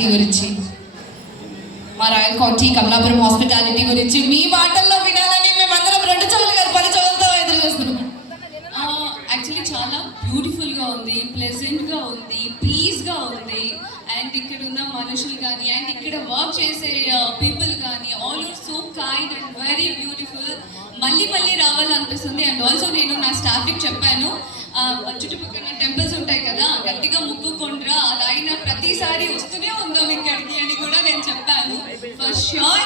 Hospitality గురించి, మా royal county Kamalapuram hospitality గురించి మీ మాటల్లో వినాలని మేమందరం 2 చెవులు గారు 10 చెవులతో ఎదురు చూస్తున్నాం. యాక్చువల్లీ చాలా బ్యూటిఫుల్గా ఉంది, ప్లెజెంట్గా ఉంది, పీస్గా ఉంది. అండ్ ఇక్కడ ఉన్న మనుషులు కానీ అండ్ ఇక్కడ వర్క్ చేసే పీపుల్ కానీ all are so kind and very beautiful. మళ్ళీ మళ్ళీ రావాలనిపిస్తుంది. అండ్ ఆల్సో నేను నా స్టాఫ్కి చెప్పాను, చుట్టుపక్కల టెంపుల్స్ ఉంటాయి కదా, గట్టిగా ముక్కుకొండ్రా, అది అయినా ప్రతిసారి వస్తూనే ఉందాం ఇక్కడికి అని కూడా నేను చెప్పాను. ఫర్ ష్యూర్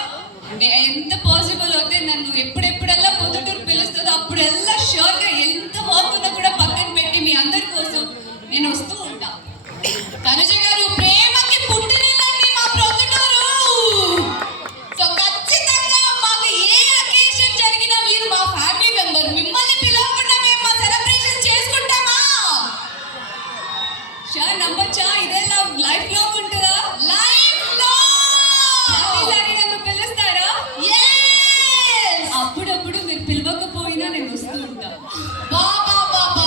ఎంత పాసిబుల్ అయితే నన్ను ఎప్పుడెప్పుడల్లా పొద్దుటూరు పిలుస్తుందో అప్పుడల్లా ష్యూర్గా ఎంత వర్క్ ఉన్నా కూడా పక్కన పెట్టి మీ అందరి కోసం నేను వస్తూ ఉంటా. తనుజ గారు ప్రేమకి పుట్టినిల్లండి మా ప్రొద్దుటూరు. సో ఖచ్చితంగా మాకు ఏ అకేషన్ జరిగినా మీరు మా ఫ్యామిలీ మెంబర్, మిమ్మల్ని పిలవకుండా మేము మా సెలబ్రేషన్ చేసుకుంటామా? షూర్ నమ్మచ్చా? ఇదే లైఫ్ లాంగ్ ఉంటుందా? లైఫ్ లాంగ్ ప్రతిసారి నన్ను పిలుస్తారా? అప్పుడప్పుడు మీరు పిలవకపోయినా నేను వస్తూ ఉంటా. బాబా బాబా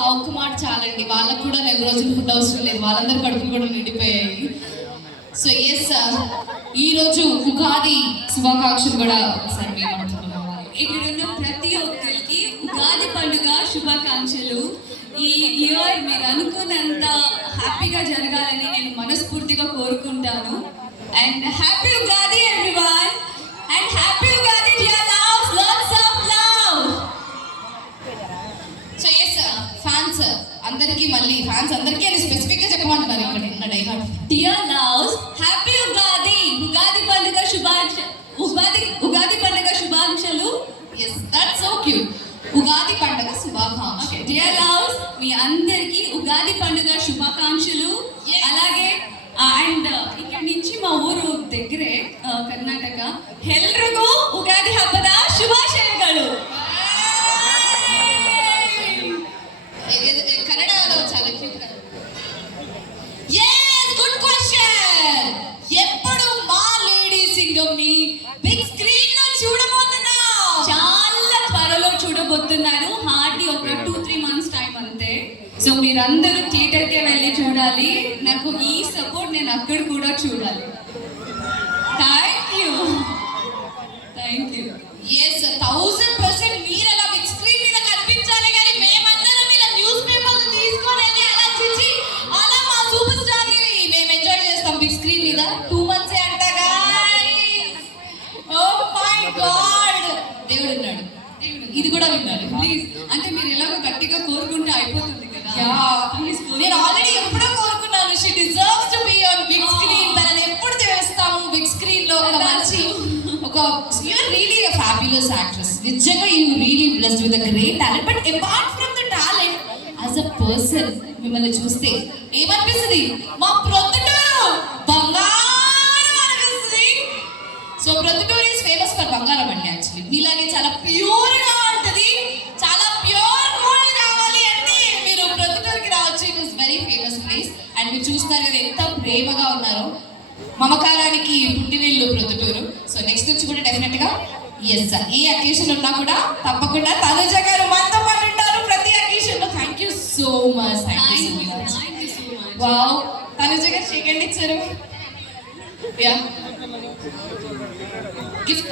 ఆ ఒక్క మాట చాలండి, వాళ్ళకు కూడా 4 రోజులు ఫుడ్ అవసరం లేదు, వాళ్ళందరూ కడుపులు కూడా నిండిపోయాయి. సో ఎస్ సార్, ఈరోజు ఉగాది శుభాకాంక్షలు కూడా ఒకసారి మేమంటున్నాం. ఇక్కడున్న ప్రతి ఒక్కరికి ఉగాది పండుగ శుభాకాంక్షలు. ఈ ఇయర్ మీరు అనుకున్నంత హ్యాపీగా జరగాలని నేను మనస్ఫూర్తిగా కోరుకుంటాను. And happy Ugadi everyone, and happy Ugadi dear loves, lots of love. So yes fans అందరికీ, మళ్ళీ ఫ్యాన్స్ అందరికీ అని స్పెసిఫిక్ గా చెప్పమంటున్నారు ఇక్కడ ఉన్న diehard. Dear loves, happy Ugadi, Ugadi పండుగ శుభాకాంక్షలు. Yes that's so cute. Ugadi పండుగ శుభాకాంక్షలు. డియర్ లవ్స్, మీ అందరికీ ఉగాది పండుగ శుభాకాంక్షలు. అలాగే అండ్ ఇక్కడ నుంచి మా ఊరు దగ్గరే ಕರ್ನಾಟಕ, ಎಲ್ರಿಗೂ ಉಗಾದಿ ಹಬ್ಬದ ಶುಭಾಶಯಗಳು. కన్నడలో చాలా క్యూట్ గా. yes good question. ఎప్పుడు మా లేడీ సింగం ని బిగ్ స్క్రీన్ లో చూడబోతున్నా? చాలా త్వరలో చూడబోతున్నారు. హార్డ్లీ ఒక 2-3 months టైం అంతే. సో మీరందరూ థియేటర్కే వెళ్ళి చూడాలి. నాకు ఈ సపోర్ట్ నేను అక్కడ కూడా చూడాలి. Thank you. yes 1000% మీరు అలా బిగ్ స్క్రీన్ మీద కనిపించాలి, కానీ మేమందరం ఇలా న్యూస్ పేపర్లు తీసుకొని వెళ్ళి అలా చూసి అలా మా సూపర్ స్టార్ ని మేము ఎంజాయ్ చేస్తాం బిగ్ స్క్రీన్ మీద. 2 months అంట గాయ్స్. ఓ మై గాడ్, దేవుడు ఉన్నాడు, ఇది కూడా విన్నారు ప్లీజ్. అంటే మీరు ఎలాగో గట్టిగా కోరుకుంటే అయిపోతుంది కదా. నేను ఆల్రెడీ ఎప్పుడో కోరుకున్నాను, she deserves to be on big screen. తనని ఎప్పుడు చేస్తాము బిగ్ స్క్రీన్ లో ఒక మంచి you are really a fabulous actress. నిజంగా you really blessed with a great talent. But apart from the talent, as a person మిమ్మల్ని చూస్తే ఏమనిపిస్తుంది? మా ప్రొద్దుటూరు బంగారం అనిపిస్తుంది. So Proddatur is famous for bangaram అండి. యాక్చువల్లీ మీలాగే చాలా ప్యూర్ గా ఉంటుంది, చాలా ప్యూర్ గోల్డ్ కావాలి అంటే మీరు ప్రొద్దుటూరుకి రావచ్చు. It is very famous place. And మీరు చూస్తున్నారు కదా ఎంత ప్రేమగా ఉన్నారో. మమకారానికి పుట్టినిల్లు ప్రొద్దుటూరు. సో నెక్స్ట్ నుంచి కూడా డెఫినెట్ గా ఎస్ సార్, ఏ అకేషన్ ఉన్నా కూడా తప్పకుండా తనుజ గారు మనతో పాటు ఉంటారు ప్రతి అకేషన్ లో. Thank you so much. Wow, Tanuja గారు షేక్ హ్యాండ్ ఇచ్చారు. గిఫ్ట్